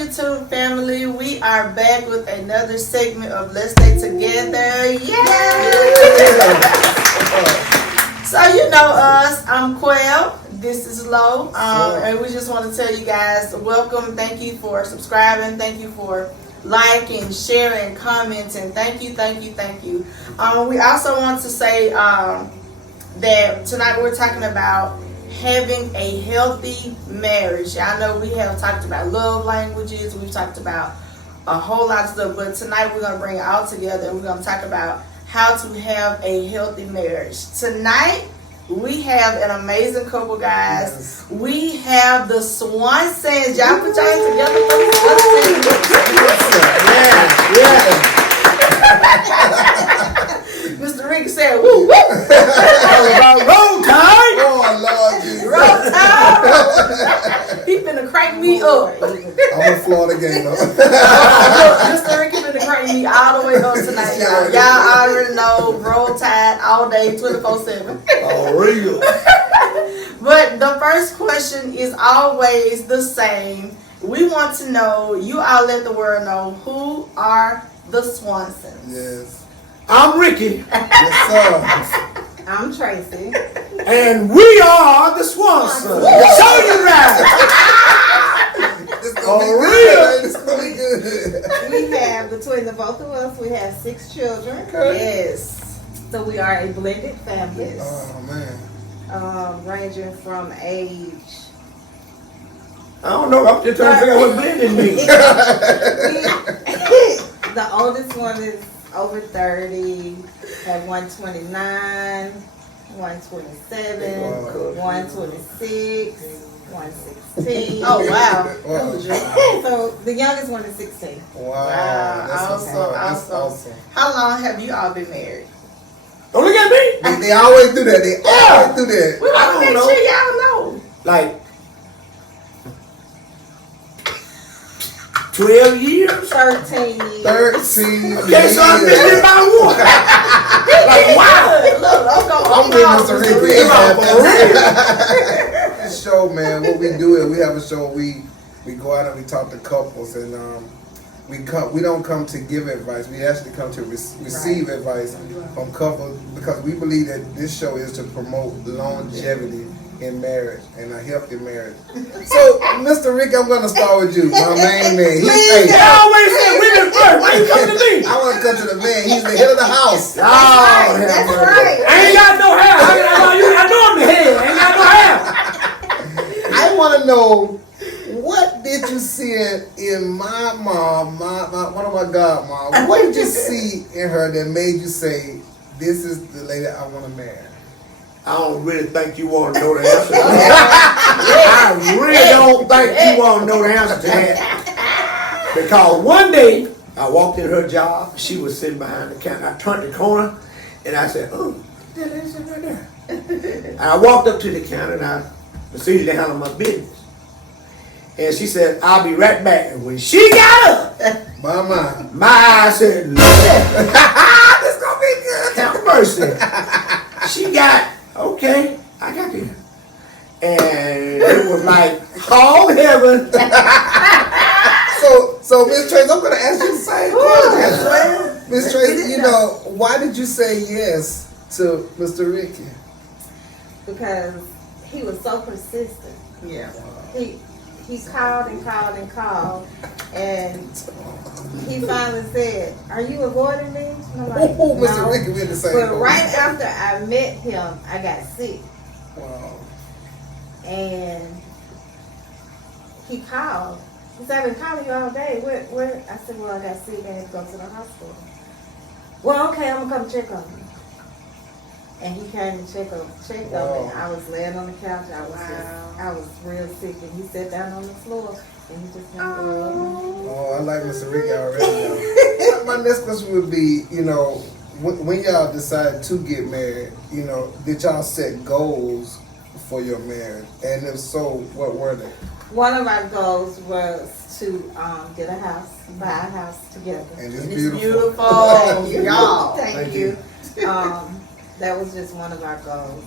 YouTube family? We are back with another segment of Let's Stay Together. So you know us. I'm Quell. This is Lo. And we just want to tell you guys, welcome. Thank you for subscribing. Thank you for liking, sharing, commenting. Thank you. We also want to say that tonight we're talking about having a healthy marriage. Y'all know we have talked about love languages. We've talked about a whole lot of stuff. But tonight we're going to bring it all together and we're going to talk about how to have a healthy marriage. Tonight we have an amazing couple, guys. Yes. We have the Swansons. Y'all put your hands together for the Swansons. Yeah. Mr. Rick said, woo, woo. About roll tide. Oh, Lord Jesus. Roll tide. He finna crank me up. I'm a Florida gamer. Mr. Rick finna crank me all the way up tonight, y'all. Y'all already know, roll tide all day, 24/7. Oh, real. But the first question is always the same. We want to know, you all let the world know, who are the Swansons? Yes. I'm Ricky. Yes, sir. I'm Tracy. And we are the Swansons. Show you that. This gonna be good. This gonna be good. We have, between the both of us, we have 6 children. Yes. So we are a blended family. Oh, man. Ranging from age. I don't know. I'm just trying to figure out what blending means. The oldest one is over 30, have 129, 127, 126, 116. Oh, wow. So the youngest one is 16. Wow. That's awesome. How long have you all been married? Don't look at me. They always do that. They always do that. We want to make sure y'all know. Like 12 years? 13. Okay, so I'm missing by one. Like, wow. Look, I'm with Mr. Ricky. This show, man, what we do is we have a show. We go out and we talk to couples, and we don't come to give advice. We actually come to receive advice from couples, because we believe that this show is to promote longevity in marriage and a healthy marriage. So, Mr. Rick, I'm going to start with you, my main man. They always say women first. Why you coming to me? I want to come to the man. He's the head of the house. That's right. I ain't got no hair. I know I'm the head. I ain't got no hair. I want to know, what did you see in my mom, one of my godmoms? What did you see in her that made you say, this is the lady I want to marry? I don't really think you want to know the answer to that. I really don't think you want to know the answer to that. Because one day, I walked in her job. She was sitting behind the counter. I turned the corner, and I said, oh, that lady's sitting right there. And I walked up to the counter, and I proceeded to handle my business. And she said, I'll be right back. And when she got up, my eyes said, look at that. This is going to be good. Have mercy. She got, okay, I got this. And it was like, call heaven. So Miss Tracy, I'm going to ask you the same question. Miss Tracy, why did you say yes to Mr. Ricky? Because he was so persistent. Yeah. He called and called and called, and he finally said, are you avoiding me? I'm like, no. Mr. Ricky, we're the same. But right after I met him, I got sick. Wow. And he called. He said, I've been calling you all day. Where? I said, well, I got sick and I had to go to the hospital. Well, okay, I'm going to come check on you. And he came and checked on me. I was laying on the couch. I was real sick, and he sat down on the floor, and he just went, oh, I like Mr. Ricky already. My next question would be, when y'all decided to get married, did y'all set goals for your marriage? And if so, what were they? One of our goals was to get a house, buy a house together. And it's beautiful. Thank you. Y'all. Thank you. That was just one of our goals.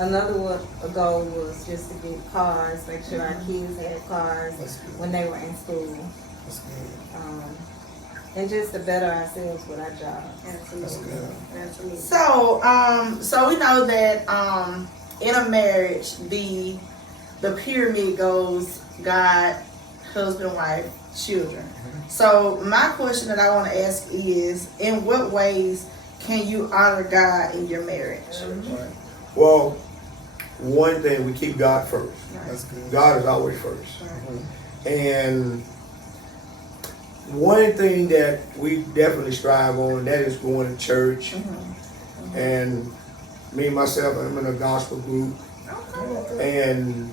a goal was just to get cars, make sure our kids had cars That's good. when they were in school. That's good. And just to better ourselves with our jobs. That's good. Absolutely. So we know that in a marriage, the pyramid goes God, husband, wife, children. So my question that I want to ask is, in what ways can you honor God in your marriage? Right. Well, one thing, we keep God first. That's good. God is always first. Mhm. And one thing that we definitely strive on, and that is going to church. And me myself, I'm in a gospel group. And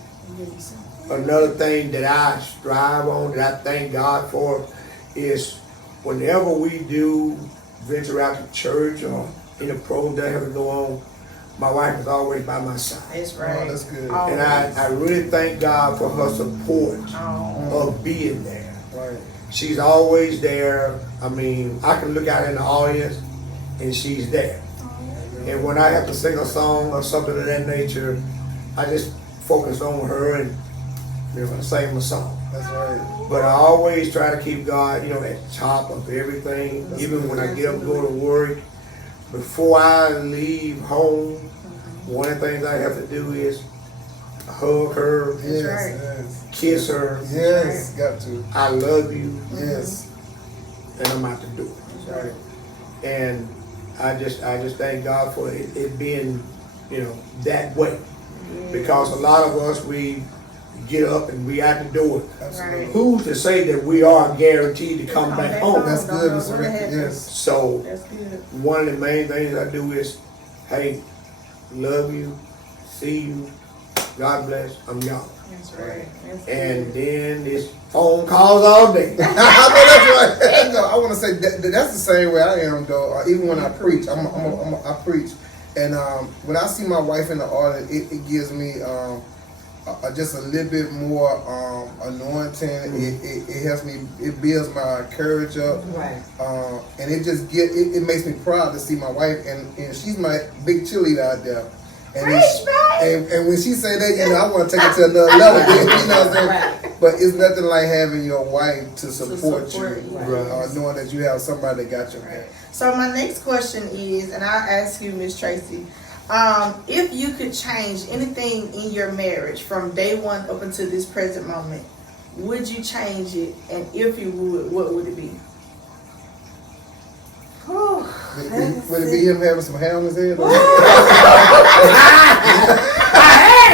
another thing that I strive on, that I thank God for, is whenever we do venture out to church or in a program that have to go on, my wife is always by my side. That's Oh, right. that's good. And I really thank God for her support Oh. of being there. Right. She's always there. I mean, I can look out in the audience and she's there. And when I have to sing a song or something of that nature, I just focus on her and sing my song. That's right. But I always try to keep God, at the top of everything. Even when I get up and go to work, before I leave home, one of the things I have to do is hug her, Yes, right. yes. kiss her. Yes, got to. I love you, Yes. and I'm out to do it. That's right. And I just thank God for it being, that way. Because a lot of us, we get up and we out to do it. Absolutely. Who's to say that we are guaranteed to come back home? That's Don't good, know Mr. what Ricky. happened. Yes. So That's good. one of the main things I do is, hey, love you, see you, God bless, I'm gone. That's right. That's And good. then it's phone calls all day. I know that's right. No, I want to say that's the same way I am though. Even when I preach, I preach, and when I see my wife in the audience, it gives me just a little bit more anointing. It helps me. It builds my courage up, Right. and it makes me proud to see my wife, and she's my big cheerleader out there. And when she say that, I want to take it to another level. You know what I'm saying? Right. But it's nothing like having your wife to support you, Right. knowing that you have somebody that got your back. So my next question is, and I'll ask you, Miss Tracy, if you could change anything in your marriage from day one up until this present moment, would you change it? And if you would, what would it be? Would it be him having some hair on his head? I had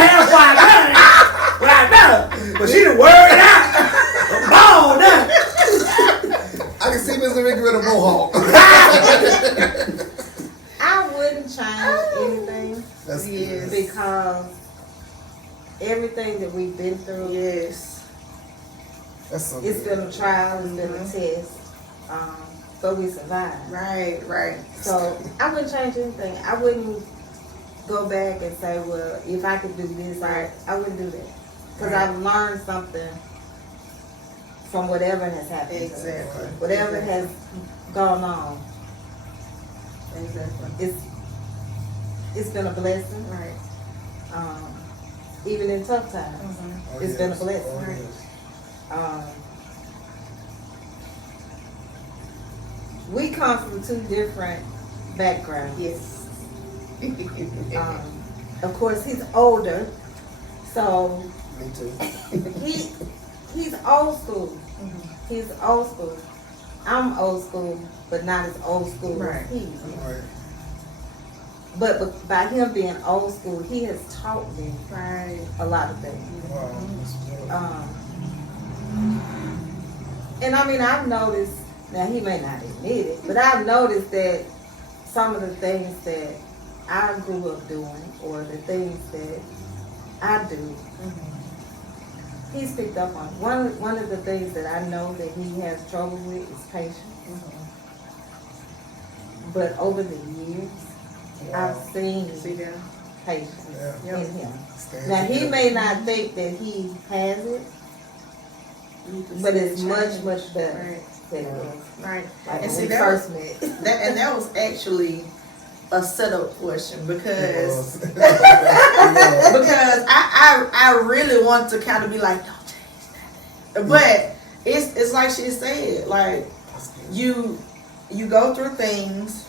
half what I done, but she done worried out. Ball done. I can see Mr. Ricky with a mohawk. I wouldn't change anything That's Yes. because everything that we've been through, Yes. That's so it's good. been a trial, it's been a test, but we survived. Right, right. So I wouldn't change anything. I wouldn't go back and say, well, if I could do this, I wouldn't do that. Because Right. I've learned something from whatever has happened. to us. Exactly. Whatever has gone on, Exactly. it's been a blessing. Right. Even in tough times, Oh, it's yes. been a blessing. Oh, Right. yes. We come from two different backgrounds. Yes. Of course, he's older, so Me too. he's old school. He's old school. I'm old school, but not as old school Right. as he. Right. But by him being old school, he has taught me Right. a lot of things. Wow. That's good. And I mean, I've noticed, now he may not admit it, but I've noticed that some of the things that I grew up doing or the things that I do, he's picked up on. One of the things that I know that he has trouble with is patience. But over the years, I've seen See that? patience Yeah. in him. Stand Now he together. may not think that he has it, You can but see it's the much, change. much better Right. than it was. Right. Like And when see we that first met. that was actually a setup question because Yeah. because I really want to kind of be like, don't change that. But it's like she said, like you go through things,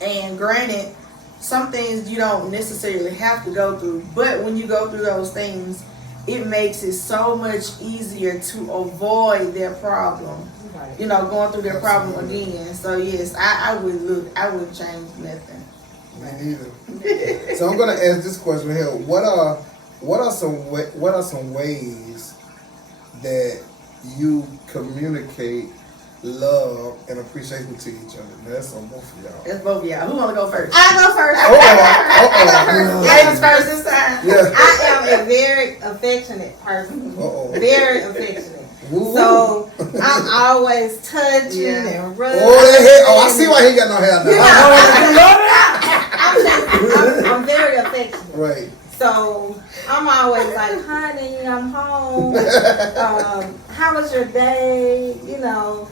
and granted, some things you don't necessarily have to go through, but when you go through those things, it makes it so much easier to avoid their problem. Right. You know, going through their problem again. So yes, I wouldn't change nothing. Me neither. So I'm gonna ask this question here. What are some ways that you communicate love and appreciation to each other? That's on both of y'all. That's both of y'all. Who wanna go first? I go first. Ladies first this time. Yeah. I am a very affectionate person. Very affectionate. Woo-hoo. So I'm always touching Yeah. and rubbing. I see why he got no hair now. I'm very affectionate. Right. So I'm always like, honey, I'm home. How was your day? You know,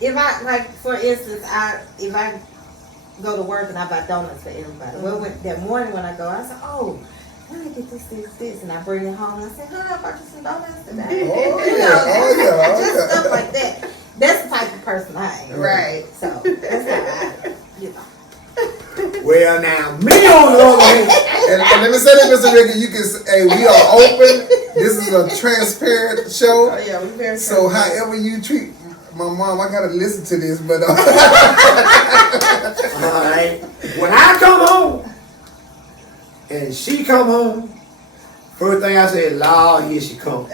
if I, like, for instance, if I go to work and I buy donuts for everybody. Well, that morning when I go, I say, oh, let me get this, and I bring it home. And I say, honey, I bought you some donuts today. Just stuff like that. That's the type of person I am. Right. So that's how I, you know. Well, now, me on the other hand, And let me say that, Mr. Ricky, you can say, we are open. This is a transparent show. Oh yeah, we very So however you treat my mom, I gotta listen to this, but all right, when I come home and she come home, first thing I said, Lord, here she come.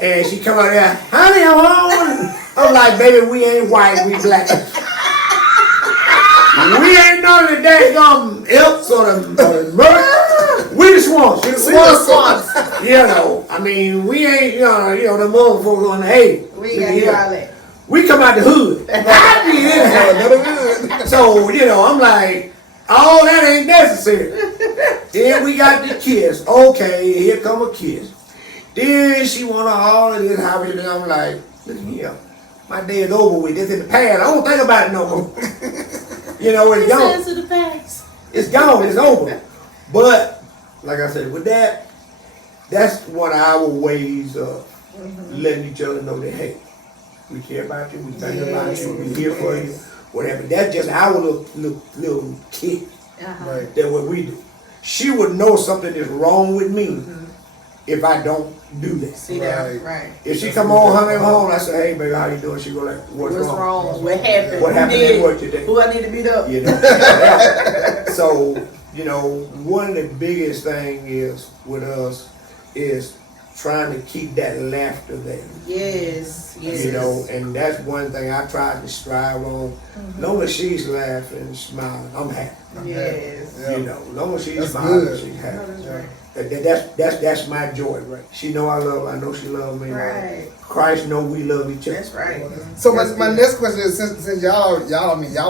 And she come out there, honey, I'm home. I'm like, baby, we ain't white, we black. We ain't none of the daggone elks or the murder. We the swamps. We the swamps. You know, I mean, we ain't, you know, the motherfuckers going, hey. We ain't gotta do all that. We come out the hood. I be in. So, you know, I'm like, all that ain't necessary. Then we got the kiss. Okay, here come a kiss. Then she wanna all of this, how and I'm like, look here, my day is over with. This in the past. I don't think about it no more. You know, it's gone. To the past. It's gone. It's over. But like I said, with that, that's one of our ways of letting each other know that, hey, we care about you. We think about you. We here for you. Whatever. That's just our little kick. right. That's what we do. She would know something is wrong with me if I don't do that. See that? Right. If she come on, honey, home, I say, hey, baby, how you doing? She go like, what's wrong? What happened? What happened Who at work today? Who I need to beat up? You know. So, you know, one of the biggest thing is with us is trying to keep that laughter there. Yes. Yes. You know, and that's one thing I try to strive on. Long as she's laughing and smiling, I'm happy. Yes. Yeah. You know, long as she's That's smiling, good. she's No, happy. that's right. That's my joy, right? She know I love her. I know she loves me. Right. Christ know we love each other. That's right. So my next question is, since y'all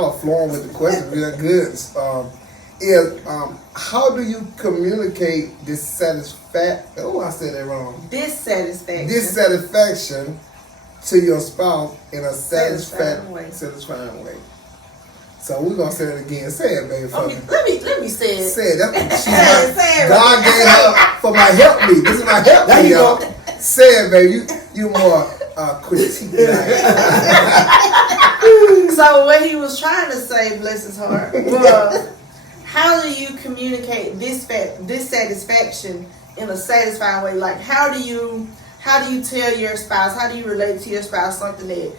are flowing with the question real good, is how do you communicate dissatisfaction? Oh, I said that wrong. Dissatisfaction. Dissatisfaction to your spouse in a Satisfying way. satisfying way. So we're gonna say it again. Say it, baby. For me. Let me say it. Say it. That's Say it. God gave her for my help me. This is my help There me, you y'all. go. Say it, baby. You more critique. So what he was trying to say, bless his heart, was how do you communicate dissatisfaction in a satisfying way? Like how do you tell your spouse, how do you relate to your spouse something that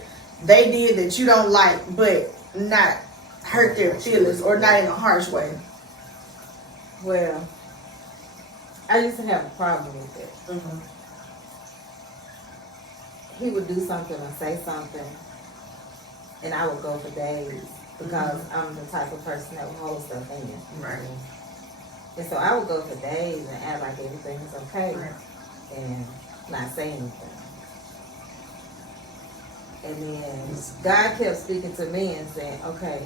they did that you don't like, but not hurt their feelings or not in a harsh way? Well, I used to have a problem with it. He would do something or say something, and I would go for days because I'm the type of person that will hold stuff in. Right. And so I would go for days and act like everything was okay Right. and not say anything. And then God kept speaking to me and saying, okay,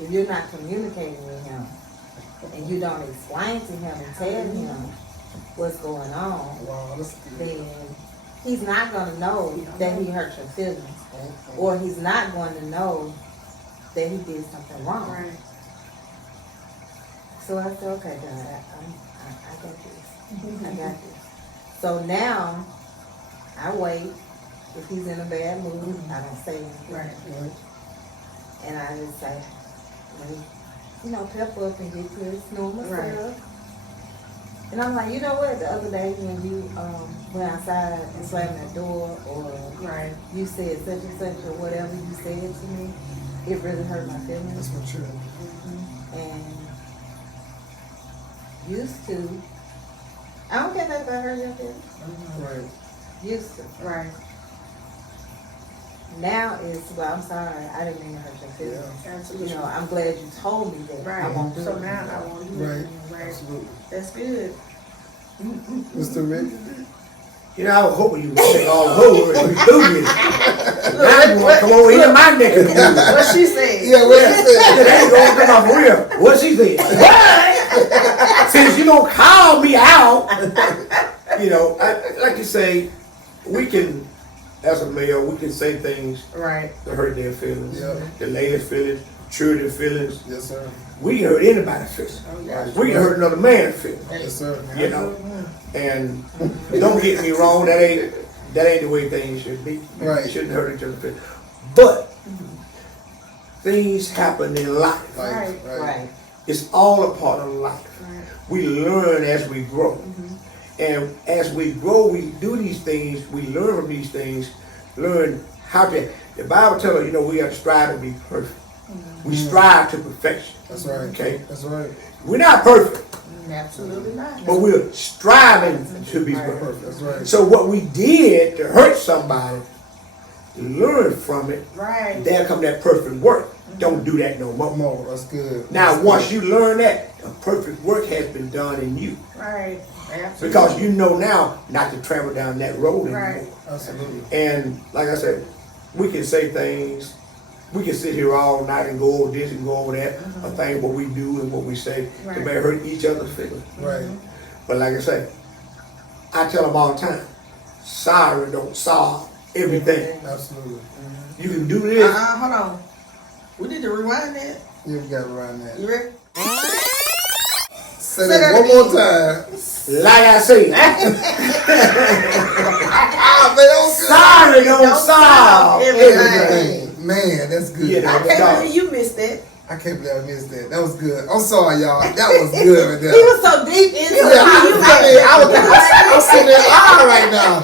if you're not communicating with him and you don't explain to him and tell him what's going on, Wow, that's good. then he's not gonna know that he hurt your feelings, or he's not going to know that he did something wrong. Right. So I said, okay, God, I got this. I got this. So now I wait. If he's in a bad mood, I don't say anything. Right. And I just say, let me, pep up and get to his normal Right. self. And I'm like, you know what? The other day when you went outside and slammed that door, or Right. you said such and such, or whatever you said to me, it really hurt my feelings. That's what you. And used to, I don't care nothing about hurt your feelings. Right. Used to. Right. Now it's, well, I'm sorry, I didn't mean to hurt your feelings. Absolutely. I'm glad you told me that. I Right. won't do So it. now I won't do Right. it. Right. Absolutely. That's good. Mr. Rick. You know, I was hoping you would take all over and do this. Now you want to come over here in my neck of the woods. What she said. Yeah, what you said? That ain't gonna come off real. What she said? Since you don't call me out, like you say, we can, as a male, we can say things Right. to hurt their feelings, Yeah. the lady's feelings, children's feelings. Yes, sir. We can hurt anybody's feelings. We can hurt another man's feelings. Yes, sir. And don't get me wrong, that ain't the way things should be. Right. You shouldn't hurt each other's feelings. But things happen in life. Right. Right. It's all a part of life. Right. We learn as we grow. And as we grow, we do these things, we learn from these things, learn how to, the Bible tells us, we got to strive to be perfect. We strive to perfection. That's right. Okay? That's right. We're not perfect, Absolutely not. but we're striving to be perfect. Perfect. That's right. So what we did to hurt somebody, learn from it, Right. there come that perfect work. Don't do that no more. More. That's good. Now, That's once good. you learn that, a perfect work has been done in you. Right. Absolutely. Because you know now not to travel down that road anymore. Right. Absolutely. And like I said, we can say things, we can sit here all night and go over this and go over that, a thing what we do and what we say, Right. it may hurt each other's feelings. Right. But like I say, I tell them all the time, sorry don't solve everything. Absolutely. You can do this. Hold on. We need to rewind that. Yeah, we got to run that. You ready? Say that one more time. Like I say, Ah, man, that was good. sorry don't solve everything. everything. Man, that's good. You know, I can't believe you missed that. I can't believe I missed that. That was good. I'm sorry, y'all. That was good right there. He was so deep into Yeah, it. I'm sitting there high right now.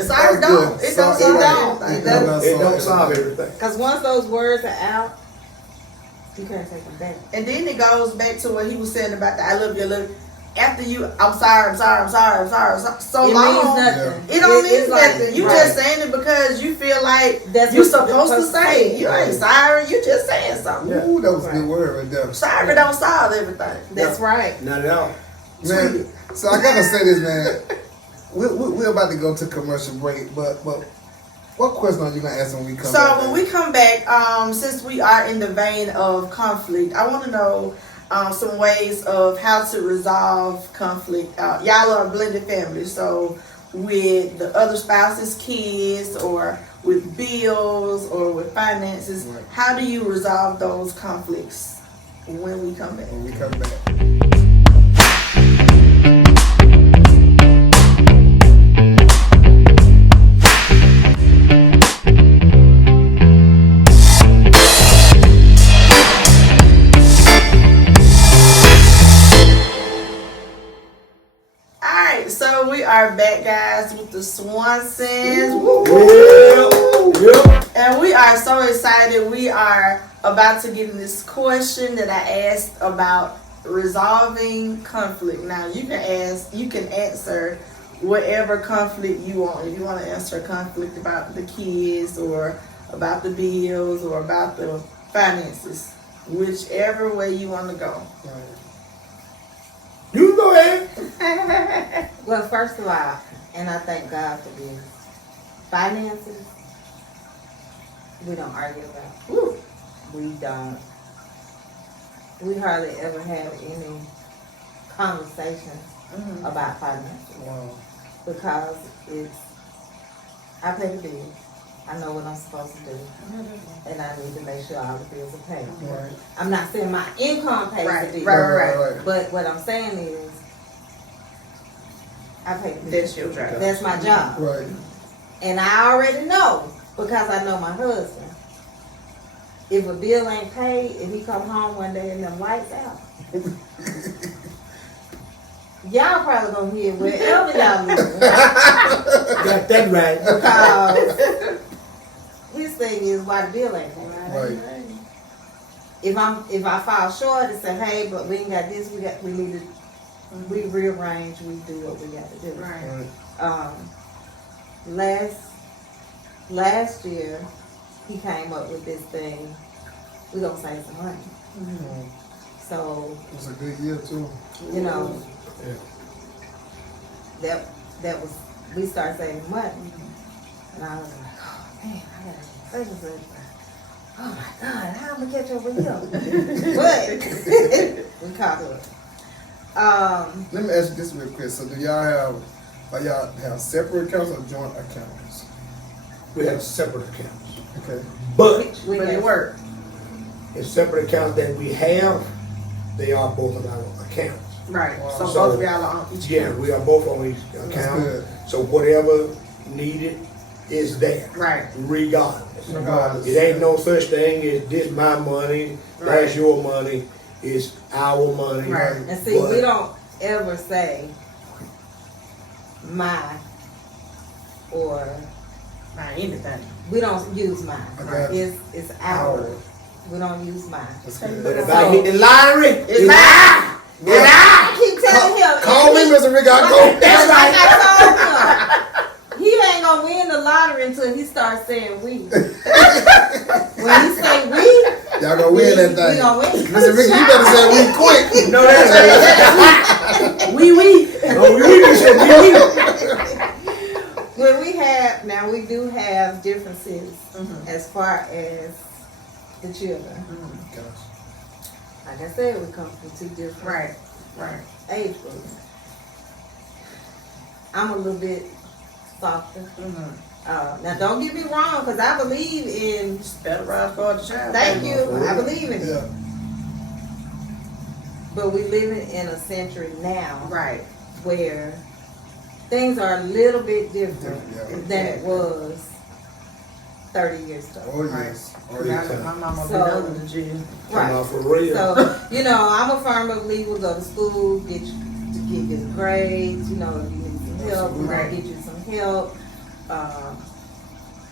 Sorry, That was don't. good. It don't Sorry, solve right. everything. It don't solve everything. Because once those words are out, you can't take them back. And then it goes back to what he was saying about the I love you, I love you. After you, I'm sorry, so It long. means nothing. It don't mean it's like- nothing. You right. just saying it because you feel like That's you're what you're supposed to supposed to say. say. You ain't sorry. You just saying something. Yeah. Ooh, that was a good word right there. Sorry don't solve everything. That's right. Not at all. Man, so I gotta say this, man. We're about to go to commercial break, but what question are you gonna ask when we come back? So when we come back, since we are in the vein of conflict, I want to know some ways of how to resolve conflict. Y'all are a blended family, so with the other spouse's kids, or with bills, or with finances, Right. how do you resolve those conflicts when we come back? When we come back. Alright, so we are back, guys, with the Swansons. Yep. And we are so excited. We are about to get in this question that I asked about resolving conflict. Now you can answer whatever conflict you want. If you want to answer a conflict about the kids, or about the bills, or about the finances, whichever way you want to go. You go ahead. Well, first of all, and I thank God for this, finances, we don't argue about. Woo. We don't. We hardly ever have any conversations about finances Wow. because it's I pay the bills. I know what I'm supposed to do. And I need to make sure all the bills are paid. Right. I'm not saying my income pays Right, the bills. Right. But what I'm saying is, I pay the bills. That's your job. That's my job. Right. And I already know, because I know my husband, if a bill ain't paid, if he come home one day and them lights out, y'all probably gonna hear wherever y'all live. Got that right. Because his thing is why the bill ain't paid. Right. If I fall short and say, hey, but we ain't got this, we need to we rearrange, we do what we got to do. Right. Last year he came up with this thing. We gonna save some money. So It was a good year too. you know Yeah. that was we started saving money, and I was like, oh man, I gotta purchase it. Oh my God, how am I gonna catch up with him? But we caught up. Let me ask you this real quick. So do y'all have separate accounts or joint accounts? We have separate accounts. Okay. But We But it got- worked. in separate accounts that we have, they are both of our accounts. Right. Wow. So So, both of y'all are on each Yeah, account. we are both on each That's account. good. So whatever needed is there, Right. regardless. Regardless. It ain't no such thing as this my money, Right. that's your money, it's our money. Right. And see, But- we don't ever say my or Not anything. we don't use mine. Okay. It's ours. We don't use mine. That's good. But if I hit the lottery, it's mine. mine. Yeah. I keep telling him. Call me, Mr. Rick. I'll go. That's Like right. I told him, he ain't gonna win the lottery until he starts saying we. When he say we, Y'all gonna win that we thing. gonna win. Mr. Rick, you better say we quick. No, that's right. We. No, we said we. When we have now, we do have differences as far as the children. Gosh. Like I said, we come from two different Right. Right. age groups. I'm a little bit softer. Now, don't get me wrong, because I believe in. Better ride for the child. Thank you. I believe in it. Yeah. But we live in a century now Right. where things are a little bit different Yeah. than it was 30 years ago. Oh yes. Oh Yeah, yes. my mama So- been over the gym. Come on, for real. So, I'm a firm believer, go to school, get good grades, if you need some help, we're gonna get you some help,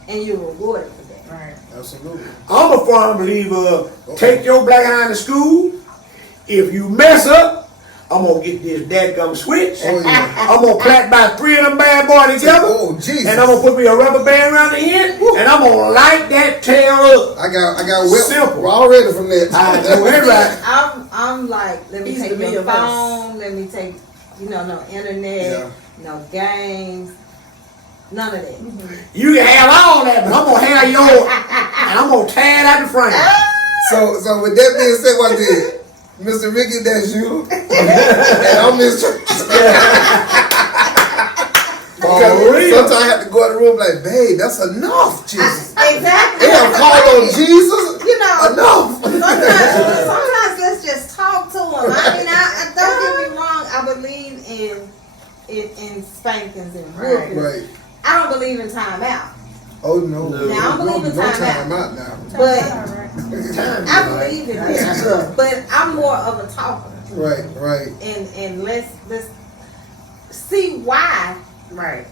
and you're rewarded for that. Right. Absolutely. I'm a firm believer, take your black eye to school. If you mess up, I'm gonna get this dadgum switch. Oh yeah. I'm gonna clap about 3 of them bad boys together. Oh Jesus. And I'm gonna put me a rubber band around the end, and I'm gonna light that tail up. I got whipped Simple. already from that. I know it right. I'm like, let me He's take the your me of us. phone, let me take, no internet, no games, none of that. You can have all that, but I'm gonna have yours, and I'm gonna tear it out the frame. So with that being said, what did Mr. Ricky, that's you, and I'm Mr. real. Sometimes I have to go in the room like, babe, that's enough, Jesus. Exactly. They have called on Jesus. Enough. Sometimes let's just talk to them. I mean, I don't get me wrong. I believe in spankings and whoopings. Right. I don't believe in timeout, Oh no. No. Now, I believe in no time time out now. but Time, I right? believe in it. But I'm more of a talker, Right. and let's see why. Right.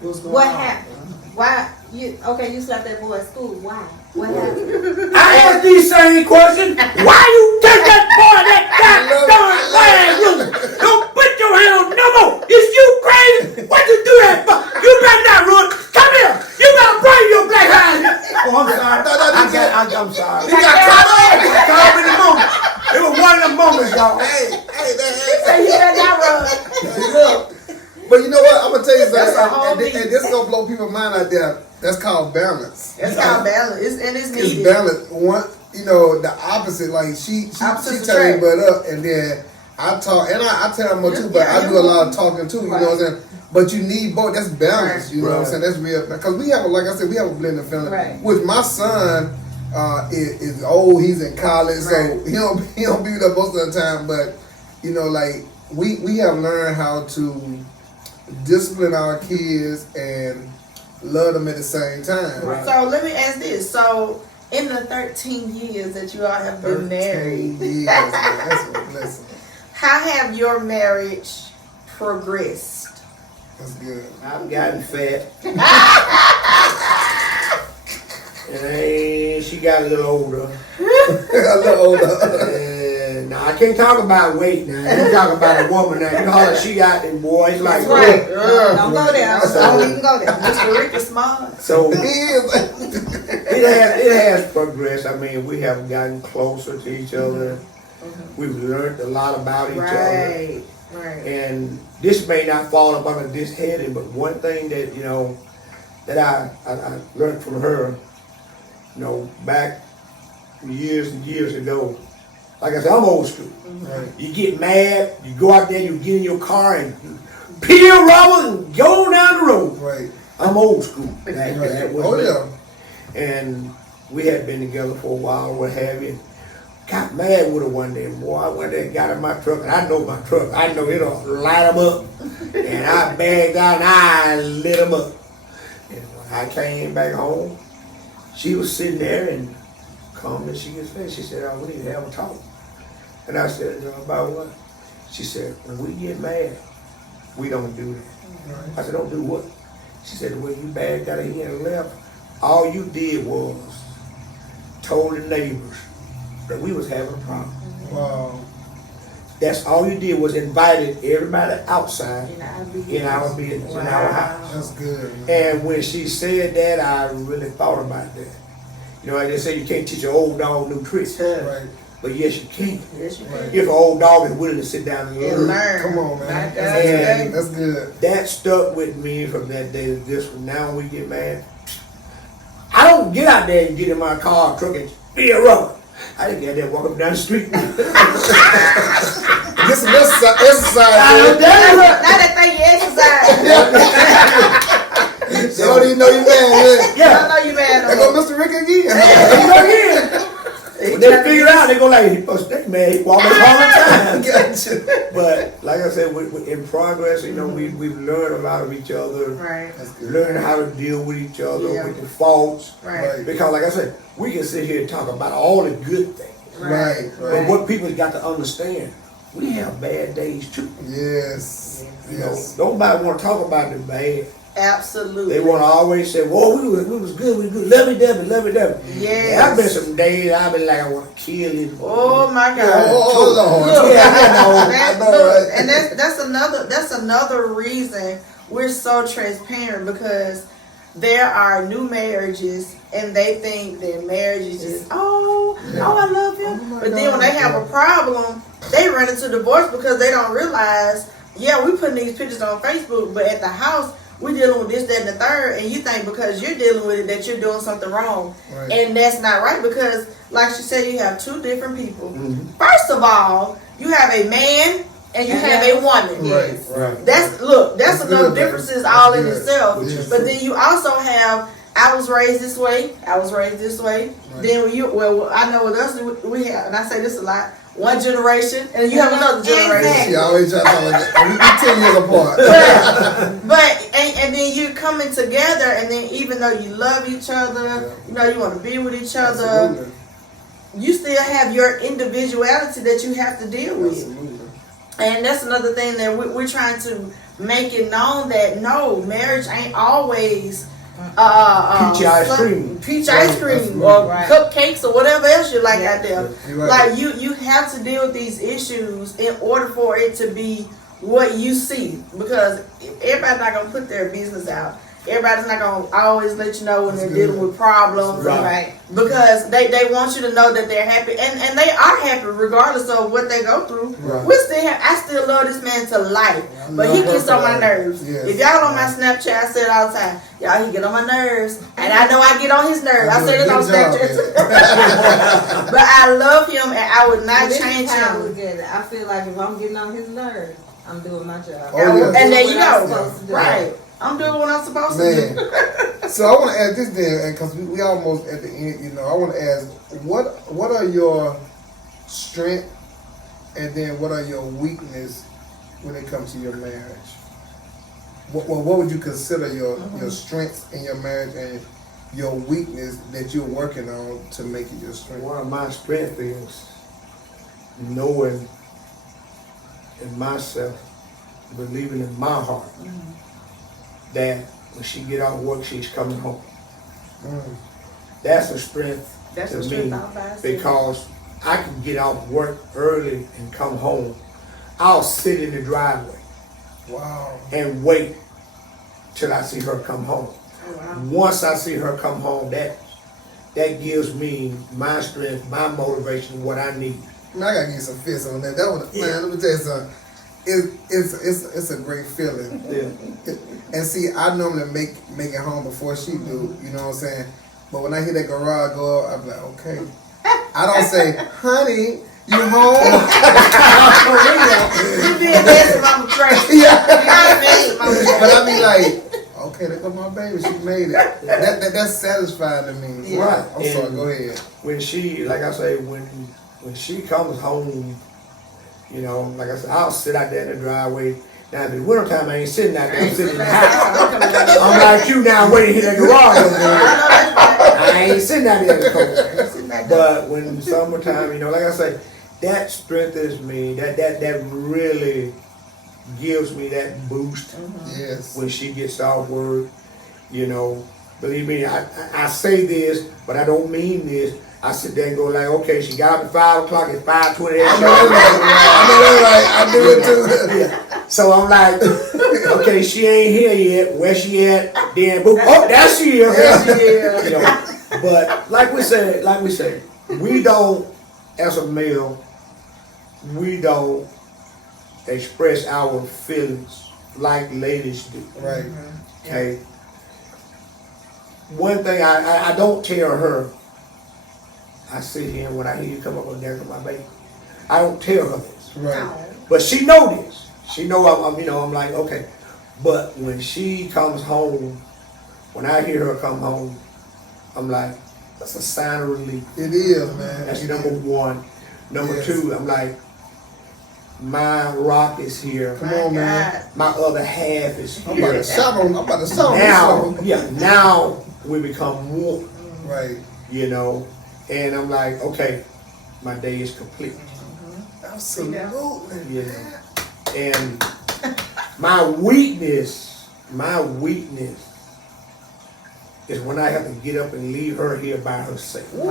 What's going What on? happened? Why you slapped that boy at school? Why? What happened? I ask these same questions. Why you take that boy that goddamn classroom? Don't put your hand on no more. Is you crazy? What you do that for? You better not run. Come here. You gotta bring your black eye. Oh, I'm sorry. I'm sorry. He got caught up. Caught up in the moment. It was one of them moments, y'all. Hey, You better not run. look. But you know what? I'm gonna tell you That's a something, whole and this is gonna blow people's mind out there. That's called balance. It's called balance. It's It's needed. balance. One, the opposite. Like she Opposites tell me attract. butt up, and then I talk, and I tell them more too. But I do a lot of talking too. You know what I'm saying? But you need both. That's balance. You know what I'm Right. saying? That's real. Because we have, like I said, we have a blended family. Right. Which my son is old. He's in college, so Right. he don't be there most of the time. But you know, like we have learned how to discipline our kids and love them at the same time. Right. So let me ask this. So in the 13 years that you all have been 13 married, years, man. That's a blessing. how have your marriage progressed? That's good. I've gotten fat. And she got a little older. A little older. And now I can't talk about weight now. You talk about a woman now. You know how she got them boys like That's right. Yeah. Don't go there. Don't even go there. Mr. Rick is smart. So He is. it has progressed. I mean, we have gotten closer to each other. We've learned a lot about each other. Right, right. And this may not fall up under this heading, but one thing that, you know, that I learned from her, you know, back years and years ago, like I said, I'm old school. Right. You get mad, you go out there, you get in your car and peel rubber and go down the road. Right. I'm old school. That was Oh me. yeah. And we had been together for a while, what have you. Got mad with her one day, boy. I went there and got in my truck, and I know my truck. I know it'll light them up. And I bagged out and I lit them up. And when I came back home, she was sitting there and calm as she gets finished. She said, "Oh, we need to have a talk." And I said, "About what?" She said, "When we get mad, we don't do that." I said, "Don't do what?" She said, "The way you bagged out of here and left, all you did was told the neighbors that we was having a problem. Wow. That's all you did was invited everybody outside In our in our business, in our house." That's good. Man. And when she said that, I really thought about that. You know, like they say, you can't teach an old dog new tricks. Right. But yes, you can. Yes, you can. If an old dog is willing to sit down and And learn. learn. Come on, man. That's Yeah. good. That's good. That stuck with me from that day to this one. Now when we get mad, I don't get out there and get in my car, truck, and be a rubber. I just get out there and walk up down the street. Get some exercise. Man. Now that thing you exercise. They don't even know you man. I Yeah. know you mad. There go Mr. Rick again. There you go again. When they figure it out, they go like, that man, he walking all the time. Gotcha. But like I said, in progress, you know, we've learned a lot of each other. Right, That's good. Learn how to deal with each other, Yeah. with the faults. right, Because like I said, we can sit here and talk about all the good things. Right. But Right. what people's got to understand, we have bad days too. Yes. You know, Yes. nobody want to talk about the bad. absolutely. They want to always say, "Whoa, we was good, we was good, lovey-dovey, lovey-dovey." Yes. Yeah, I've been some days I've been like, I want to kill this. Oh my God. Oh, Lord. Look, Yeah, I know. that- I know, look, right? and that's another reason we're so transparent, because there are new marriages and they think their marriage is just oh I love him, Oh my but then when they God. have a problem, they run into divorce because they don't realize, yeah, we putting these pictures on Facebook, but at the house we dealing with this, that, and the third, and you think because you're dealing with it that you're doing something wrong. Right. And that's not right, because like she said, you have two different people. Mhm. First of all, you have a man and you have a woman. Right. Right. That's That's another good, differences man. all That's in good. itself. Which is But true. then you also have, I was raised this way, I was raised this way. Right. Then when I know with us we have, and I say this a lot, one generation and you have another generation. She always try to talk like that. We be 10 years apart. And then you coming together, and then even though you love each other, you know, you want to be with each other, Absolutely. you still have your individuality that you have to deal with. Absolutely. And that's another thing that we're trying to make it known that no, marriage ain't always Peach ice cream. peach ice cream, Absolutely. or Right. cupcakes, or whatever else you like out there. You're right. Like you have to deal with these issues in order for it to be what you see, because everybody's not gonna put their business out. Everybody's not gonna always let you know when That's they're good. dealing with problems, Right. because they want you to know that they're happy, and they are happy regardless of what they go through. Right. I still love this man to life, but love he her gets to on my life. nerves. Yes. If y'all on my Snapchat, I say it all the time. Y'all, he get on my nerves, and I know I get on his nerves. I say this on Snapchat, but I love him, and I would not This change is how I him. look at it. I feel like if I'm getting on his nerves, I'm doing my job. Oh, yeah. And there you What I'm go. supposed to do. Right. I'm doing what I'm supposed to Man, do. so I want to ask this then, because we almost at the end. You know, I want to ask what are your strengths, and then what are your weaknesses when it comes to your marriage? What would you consider your strengths in your marriage and your weakness that you're working on to make it your strength? One of my strengths is knowing in myself, believing in my heart that when she get out of work, she's coming home. That's a strength That's to a strength me all by itself. because I can get off work early and come home. I'll sit in the driveway Wow. and wait till I see her come home. Oh, wow. Once I see her come home, that gives me my strength, my motivation, what I need. Man, I gotta get some fists on that. That one, man. Let me tell you something. It's a great feeling. Yeah. And see, I normally make it home before she do. You know what I'm saying? But when I hear that garage go up, I'm like, okay. I don't say, honey, you home? You did this, Mama Tracy. Yeah. I made Mama Tracy. But I be like, okay, there go my baby. She made it. That's satisfying to me. Yeah. Right. I'm sorry. And Go ahead. when she, like I say, when she comes home, you know, like I said, I'll sit out there in the driveway. Now, if it's wintertime, I ain't sitting out there. I'm sitting in the house. I'm like you now, waiting in that garage over there. I ain't sitting out there in the cold. But when summertime, you know, like I say, that strengthens me. That really gives me that boost Yes. when she gets off work. You know, believe me, I say this, but I don't mean this. I sit there and go like, okay, she got up at 5 o'clock, it's 5:20. I know that right. I do it too. Yeah. So I'm like, okay, she ain't here yet. Where she at? Then boop. Oh, there she is. There she is. You know, but like we say, we don't, as a male, we don't express our feelings like ladies do. Right. Okay. One thing I don't tell her. I sit here and when I hear you come up and there to my baby, I don't tell her this. Right. But she know this. She know I'm like, okay. But when she comes home, when I hear her come home, I'm like, that's a sign of relief. It is, man. That's number one. Number Yes. two, I'm like, my rock is here. Come on, man. My other half is I'm about here. to shout on. I'm about to shout on Now, this yeah, now we become one, song. Right. you know. And I'm like, okay, my day is complete. Absolutely. You know. And my weakness is when I have to get up and leave her here by herself. Ooh,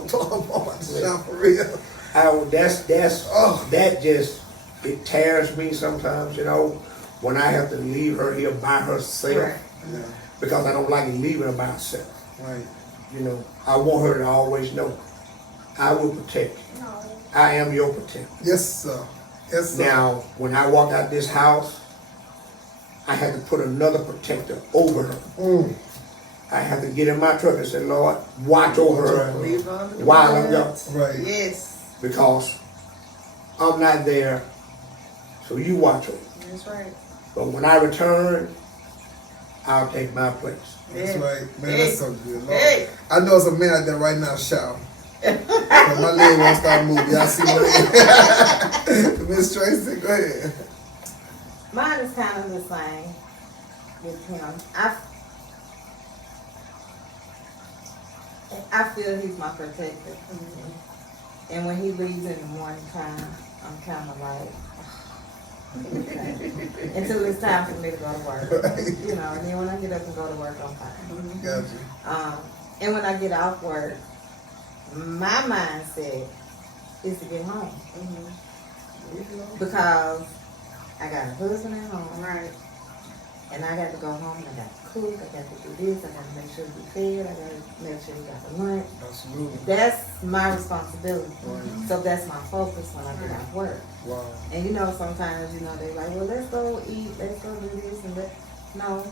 I'm talking about to shout for real. That just, it tears me sometimes, you know, when I have to leave her here by herself. Right. Yeah. Because I don't like leaving her by herself. Right. You know, I want her to always know I will protect you. I am your protector. Yes, sir. Yes, sir. Now, when I walk out this house, I have to put another protector over her. Mm. I have to get in my truck and say, Lord, watch over her while I'm gone. Right. Yes. Because I'm not there, so you watch her. That's right. But when I return, I'll take my place. That's Yeah. right. Man, Hey. that's so good. Lord. Hey. I know it's a man out there right now shouting. But my leg won't stop moving. Y'all see my leg? Miss Tracy, go ahead. Mine is kind of the same with him. I feel he's my protector. And when he leaves in the morning time, I'm kind of like, okay. Until it's time for me to go to work. You know, and then when I get up and go to work, I'm fine. Gotcha. And when I get off work, my mindset is to get home. Because I got a husband at home. Right. And I got to go home and I got to cook, I got to do this, I got to make sure you fed, I got to make sure you got the lunch. Absolutely. That's my responsibility. Right. So that's my focus when I get off work. Wow. And you know, sometimes, you know, they're like, well, let's go eat, let's go do this and that. No,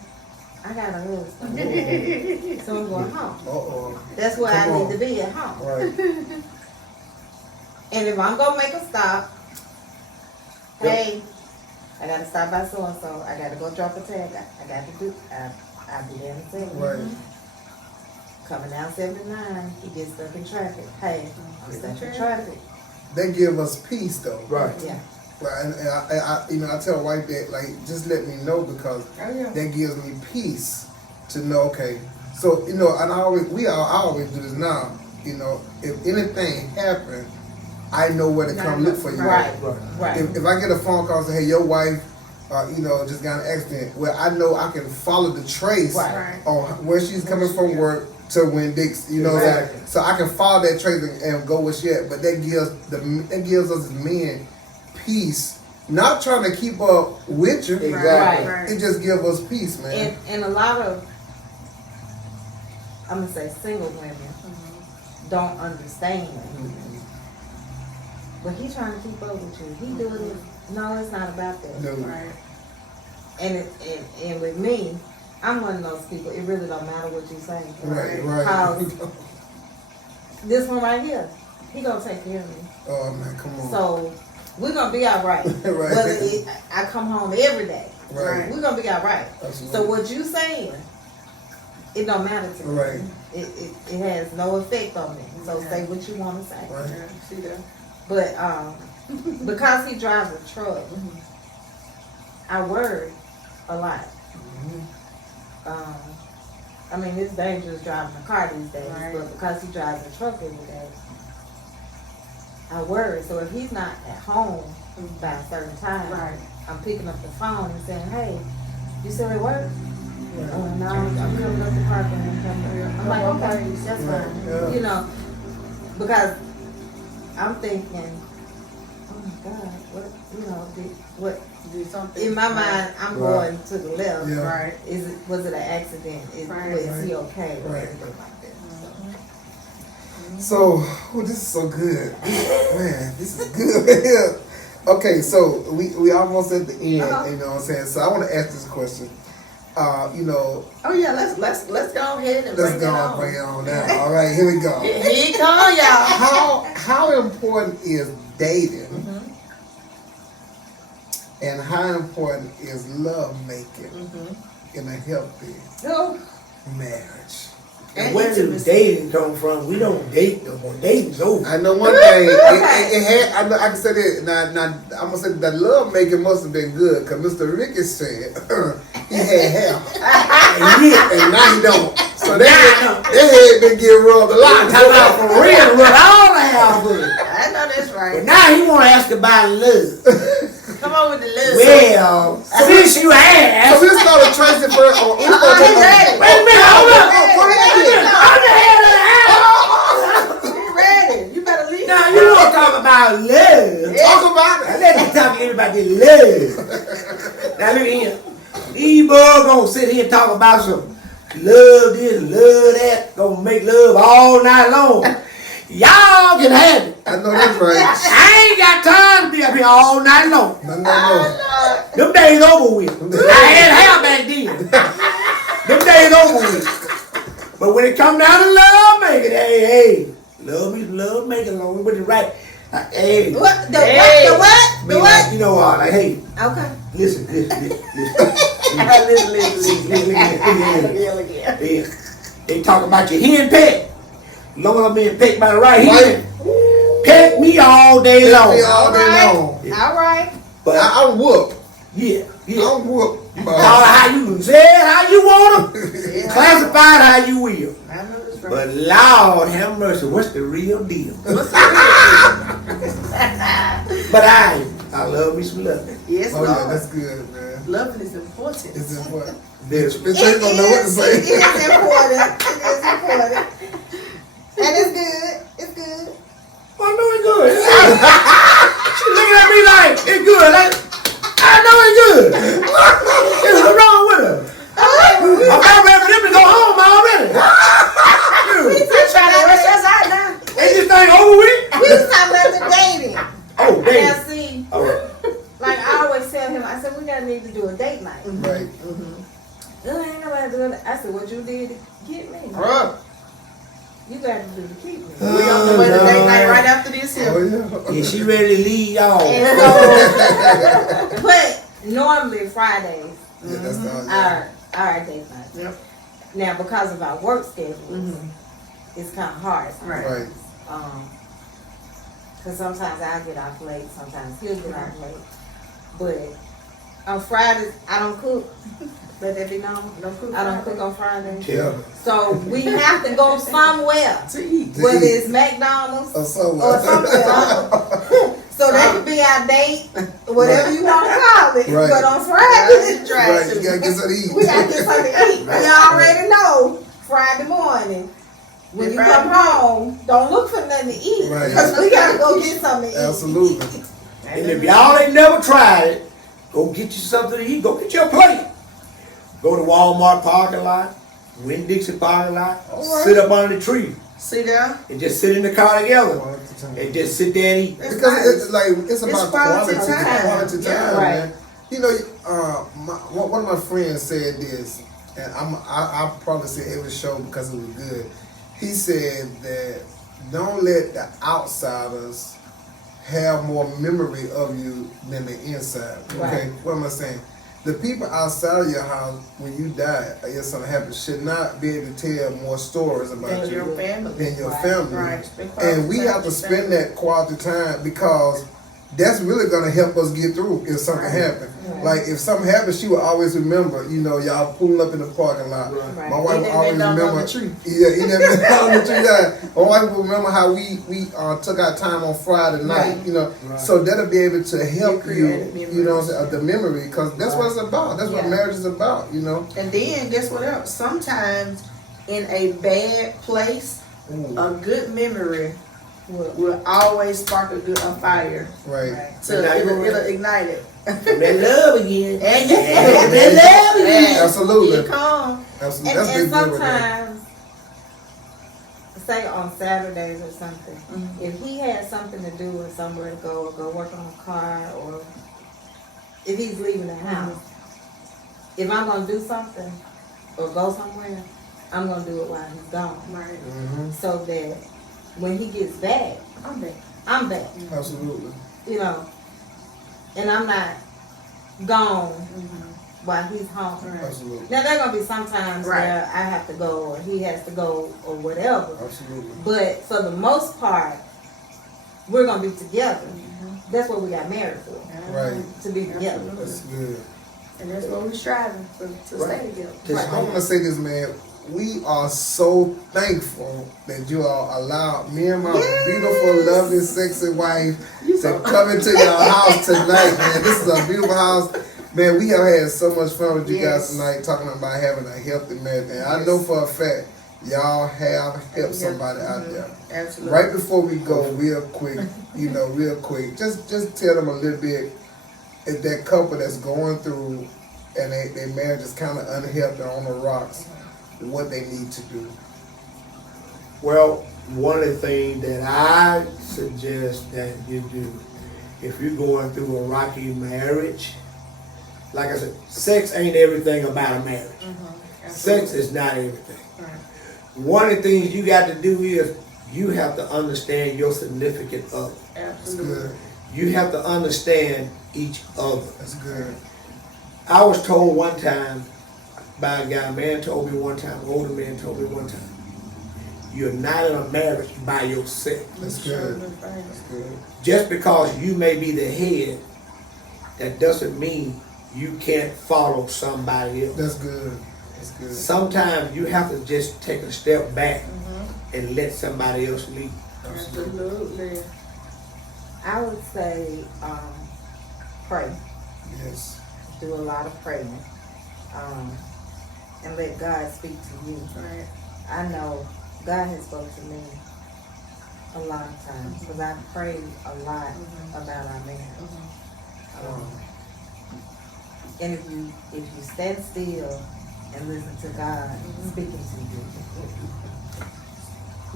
I got a husband. So I'm going home. Uh-oh. That's where Come I on. need to be at home. Right. And if I'm going to make a stop, hey, I gotta stop by so and so. I gotta go drop a tag. I got to do. I'll be there in a second. Right. Coming down 79, he gets stuck in traffic. Hey, I'm stuck in traffic. They give us peace though. Right. Yeah. Right, and I you know, I tell wife that, like, just let me know, because that gives me peace to know, okay. So, you know, and I always do this now, you know, if anything happens, I know where to come look for you. Right. Right. If I get a phone call and say, hey, your wife, you know, just got in an accident, well, I know I can follow the trace on where she's coming from work to when Dick's, you know, Exactly. so I can follow that trace and go where she at. But that gives us as men peace, not trying to keep up with you. Exactly. Right. It just gives us peace, man. And a lot of, I'm gonna say, single women don't understand. But he trying to keep up with you. He doing it. No, it's not about that. No. Right. And with me, I'm one of those people. It really don't matter what you say. Right. Because this one right here, he gonna take care of me. Oh man, come on. So we're gonna be all right. Right. Whether I come home every day, Right. we're gonna be all right. Absolutely. So what you saying, it don't matter to me. Right. It has no effect on me. So say what you want to say. Right. Yeah, see that? But because he drives a truck, I worry a lot. I mean, it's dangerous driving a car these days, Right. but because he drives a truck every day, I worry. So if he's not at home by a certain time, Right. I'm picking up the phone and saying, hey, you still at work? Oh, no, I'm coming up the parking and coming. I'm like, okay, that's fine. Yeah. You know, because I'm thinking, oh my God, what, you know, what, Do something. in my mind, I'm going to the left. Yeah. Right. Was it an accident? Right. Is he okay? Or Right. anything like that. So, this is so good. Man, this is good. Okay, so we almost at the end, you know what I'm saying? So I want to ask this question. You know, Oh yeah, let's go ahead and let's bring go it and on. bring it on down. All right, here we go. Here you go, y'all. How important is dating? And how important is love making in a healthy marriage? And where does dating come from? We don't date no more. Dating's over. I know one thing. It had. I can say that. Now, I'm gonna say that love making must have been good, because Mr. Ricky said he had hair, and now he don't. So that head been getting rubbed a lot. Talking about for real, run all the house with it. I know that's But right. now he want to ask about love. Come on with the list. Well, since you So asked, we started tracing first. He ready. wait a minute, hold up. Go ahead. How the hell did I He ready. You better leave. Now, you don't talk about love. Talk about Now, it. let me talk to you about this love. Now, look here. These boys gonna sit here and talk about some love this, love that. Gonna make love all night long. Y'all can have it. I know that's right. I ain't got time to be up here all night long. No. Them days over with. I had hair back then. Them days over with. But when it come down to love making, hey, love me, love making, along with the right. Hey, What? The Hey. what? be like, you know what? Like, hey, Okay. listen. Listen. Yeah. They talk about your hen pet. Long as I'm being pecked by the right hen. Peck me all day long. All day long. All right. But I'm whooped. yeah. I'm whooped. Call it how you say it, how you want them. Classify it how you will. I know that's right. But Lord have mercy, what's the real deal? What's the real? But I love me some love. Yes, Oh yeah, Lord. that's good, man. Loving is important. It's important. There's Bitch, they don't know what to It say. is important. It is important. And it's good. It's good. I know it's good. She looking at me like it's good. Like, I know it's good. What's wrong with her? I'm about ready for them to go home already. We're trying to rush us out now. Ain't this thing over with? We was talking about the dating. Oh, Now damn. see, All right. like I always tell him, I said, we gotta need to do a date night. Right. Ain't nobody doing it. I said, what you did to get me? Bruh. You got to do to keep me. We on the way to date night right after this Oh here. yeah. Yeah, she ready to leave y'all. And so, but normally Fridays Yeah, that's the our date night. Yep. Now because of our work schedules, it's kind of hard. right. Cause sometimes I'll get off late, sometimes he'll get off late. But on Fridays, I don't cook. Let that be known. I don't cook on Fridays. Yeah. So we have to go somewhere. To eat. To Whether eat. it's McDonald's Or somewhere. or somewhere. So that could be our date, whatever you want to call it. Right. But on Friday, Right, you gotta get something to eat. we gotta get something to eat. We already know Friday morning. When you come home, don't look for nothing to eat. Right. Because we gotta go get something to eat. Absolutely. And if y'all ain't never tried it, go get you something to eat. Go get your plate. Go to Walmart parking lot, Winn-Dixie parking lot, Alright. sit up under the tree See there? and just sit in the car together and just sit there and eat. It's Because nice. it's like it's about quality quality time. quality time, Yeah. man. You know, one of my friends said this, and I probably say every show because it was good. He said that don't let the outsiders have more memory of you than the inside. Okay, Right. what am I saying? The people outside of your house when you die or if something happens should not be able to tell more stories about Than you your family. than your Right. family. Right. Spend quality And we time have to with your spend family. that quality time because that's really gonna help us get through if something happens. Right. Like if something happens, she will always remember. You know, y'all pulling up in the parking lot. Right. My wife He will done always been down on remember. the tree. Yeah, he never been down on the tree. Yeah. My wife will remember how we took our time on Friday night. Right. You know, Right. so that'll be able to help you. Recreate You know, what I'm saying, the memory because that's what it's about. That's what Yeah. marriage is about. You know. And then guess what else? Sometimes in a bad place, Ooh, a good memory will always spark a fire. right. Right. It'll ignite it. They love again. And They love again. Absolutely. Here come. Absolutely. And, That's and big deal right there. sometimes, say on Saturdays or something, if he has something to do or somewhere to go or go work on a car or if he's leaving the house, if I'm gonna do something or go somewhere, I'm gonna do it while he's gone. Right. Mhm. So that when he gets back, I'm back. Absolutely. You know, and I'm not gone while he's home. Absolutely. Now there gonna be sometimes Right. where I have to go or he has to go or whatever. Absolutely. But for the most part, we're gonna be together. That's what we got married for. Right. To be together. That's good. And that's what we're striving to Right. stay together. Just I want to say this, man. We are so thankful that you all allowed me and my beautiful, lovely, sexy wife to come into your house tonight, man. This is a beautiful house. Man, we have had so much fun with you guys tonight talking about having a healthy marriage. And I know for a fact, y'all have helped somebody out there. Absolutely. Right before we go, real quick, just tell them a little bit if that couple that's going through and their marriage is kind of unhealthy on the rocks, what they need to do. Well, one of the things that I suggest that you do, if you're going through a rocky marriage, like I said, sex ain't everything about a marriage. Sex is not everything. One of the things you got to do is you have to understand your significant other. That's Absolutely. good. You have to understand each other. That's good. I was told one time by a guy, a man told me one time, an older man told me one time, you're not in a marriage by yourself. That's good. That's good. Just because you may be the head, that doesn't mean you can't follow somebody else. That's good. That's good. Sometimes you have to just take a step back and let somebody else lead. Absolutely. I would say pray. Yes. Do a lot of praying. And let God speak to you. Right. I know God has spoken to me a lot of times because I prayed a lot about our marriage. And if you stand still and listen to God speaking to you,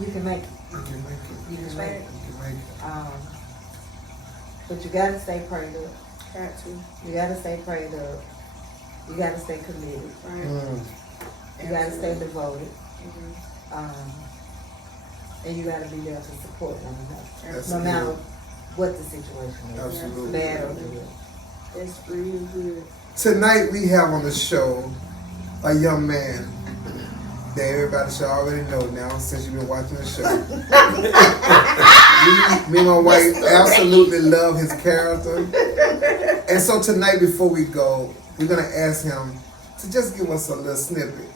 you can make it. You can make it. You can make it. You can make it. But you gotta stay prayed up. Got to. You gotta stay prayed up. You gotta stay committed. Right. You gotta stay devoted. And you gotta be there to support one another. That's No good. matter what the situation is. Absolutely. Bad or good. That's real good. Tonight we have on the show a young man that everybody should already know now since you've been watching the show. me and my wife absolutely love his character. And so tonight before we go, we're going to ask him to just give us a little snippet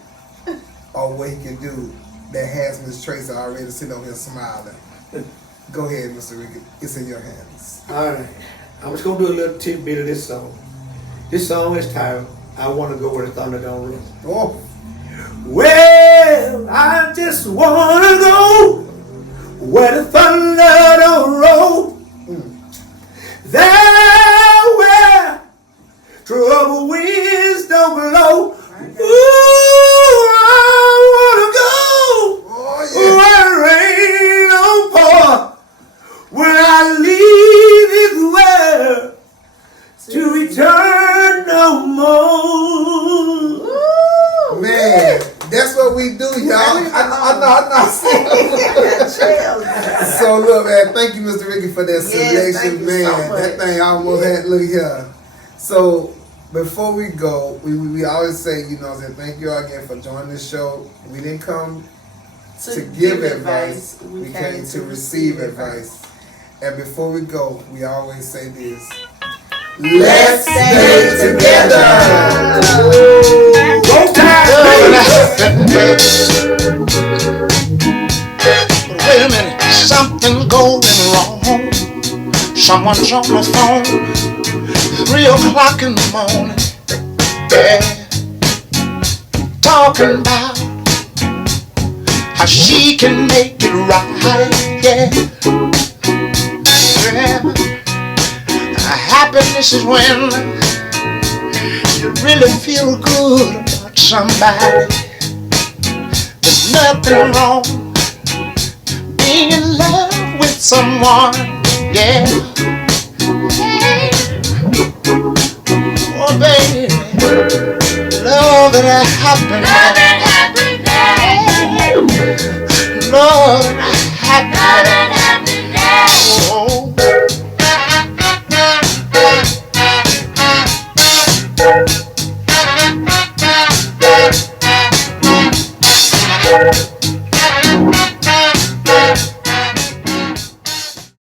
of what he can do that has Miss Tracy already sitting over here smiling. Go ahead, Mr. Ricky. It's in your hands. All right. I'm just going to do a little tidbit of this song. This song is titled, I Want to Go Where the Thunder Don't Roll. Oh, Well, I just want to go where the thunder don't roll. There where trouble winds don't blow. Ooh, I want to go where rain don't pour. When I leave this world to return no more. man, that's what we do, y'all. I know. So look, man, thank you, Mr. Ricky, for that selection, thank you man. so much. That thing I almost had. Look here. So before we go, we always say, you know, thank you all again for joining the show. We didn't come to give advice. We came to receive advice. And before we go, we always say this. Let's stay together. Go time, Wait a minute, something going wrong. Someone's on the phone, 3 o'clock in the morning. Yeah, talking about how she can make it right. Yeah, happiness is when you really feel good about somebody. There's nothing wrong being in love with someone, yeah. Oh baby, love and happiness, love and happiness.